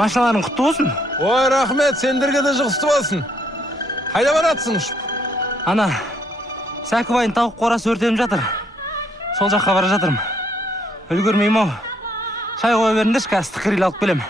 Машиналарың құтты болсын. Ой, рахмет, сендерге де жұғысты болсын. Қайда баратсың ұшып? Ана, Сәкібайдың тауық қорасы өртеніп жатыр. Сол жаққа бара жатырмын. Үлгермеймін ау. Шай қоя беріңдерші, қазір тықырыл алып келем.